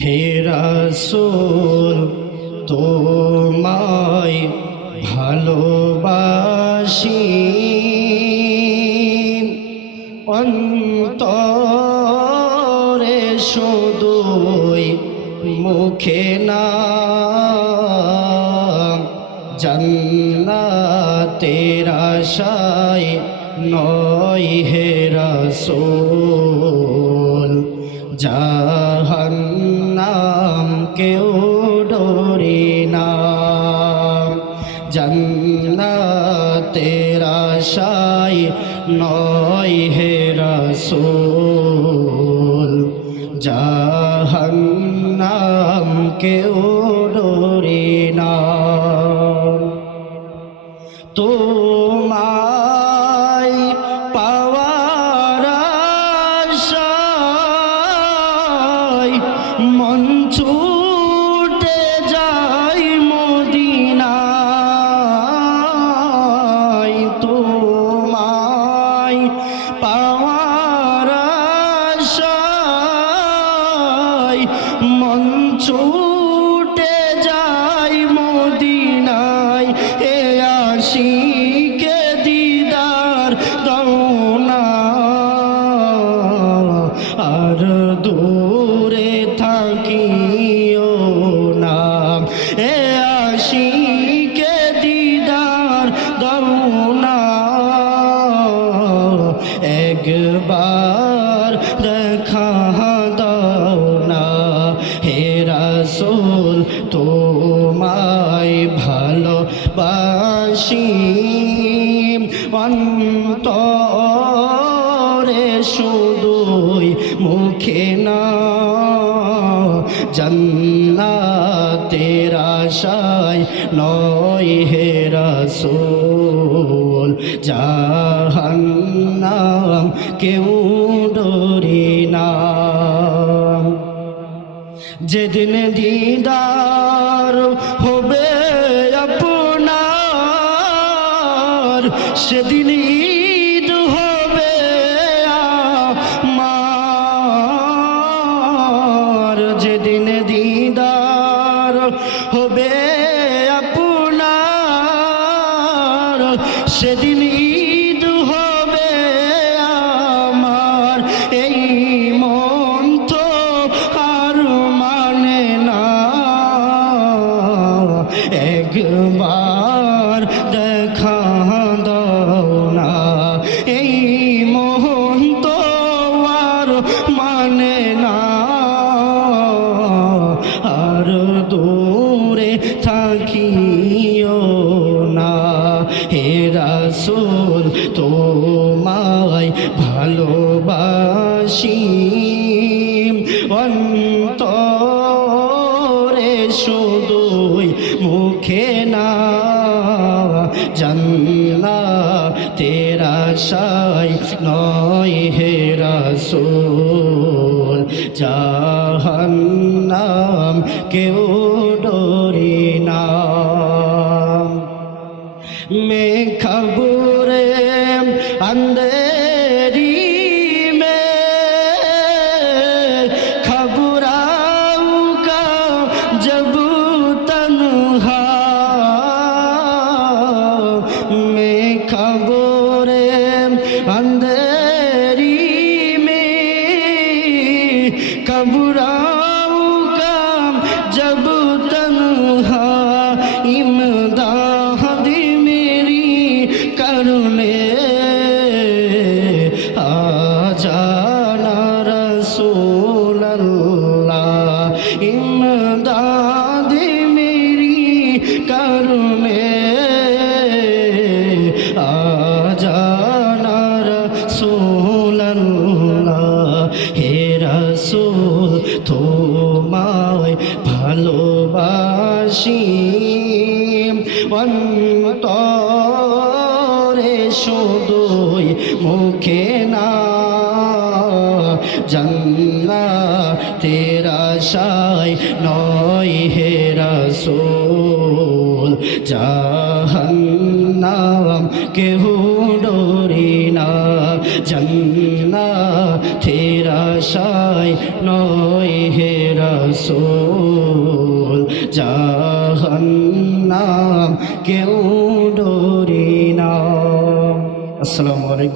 হে রাসূল তোমায় ভালোবাসি অন্তরে শুধুই মুখে না জান্নাতের আশায় নয় হে রাসূল জাহান্নাম কেউ ডরি না জান্নাতের আশায় নয় হে রাসূল জাহান্নাম কেউ ডরি না তোমায় পাওয়ার আশায় মন ছুটে যায় মদিনায় তোমায় পাওয়ার আশায় মন ছুটে যায় মদিনায় এ আশিকে দিদার দাও না আর দূরে থাকিও না এ আশিকে দিদার দাও না একবার দেখা দাও না হে রাসূল তোমায় ভালোবাসি অন্তরে শুধুই মুখে না জান্নাতের আশায় নয় হে রাসূল জাহান্নাম কেউ ডরি না যেদিন দিদার হবে আপনার সেদিন ঈদ হবে আমার যেদিন দিদার হবে আপনার সেদিন ঈদ হবে আমার এই মন তো আর মানে না একবার দেখা দাও না এই মোহন তো আর মানে না আর দূরে থাকিও না হে রাসূল তোমায় ভালোবাসি অন্তরে শুধুই মুখে না জান্নাতের আশায় নয় হে রাসূল জাহান্নাম কেউ ডরি না मैं खबरे अंधेरी में खबराऊंगा जब तन्हा मैं खबरे अंधेरी में खबराऊंगा जब तन्हा इमदाद करने आ जाना रसूल अल्लाह इमदाद मेरी करने आ जाना रसूल अल्लाह हे रसूल তোমায় ভালোবাসি অন্তরে শুধুই মুখে না জান্নাতের আশায় নয় হে রাসূল জাহান্নাম কেউ ডরি না জান্নাতের আশায় নয় হে রাসূল জাহান্নাম কেউ ডরে না। আসসালামু আলাইকুম।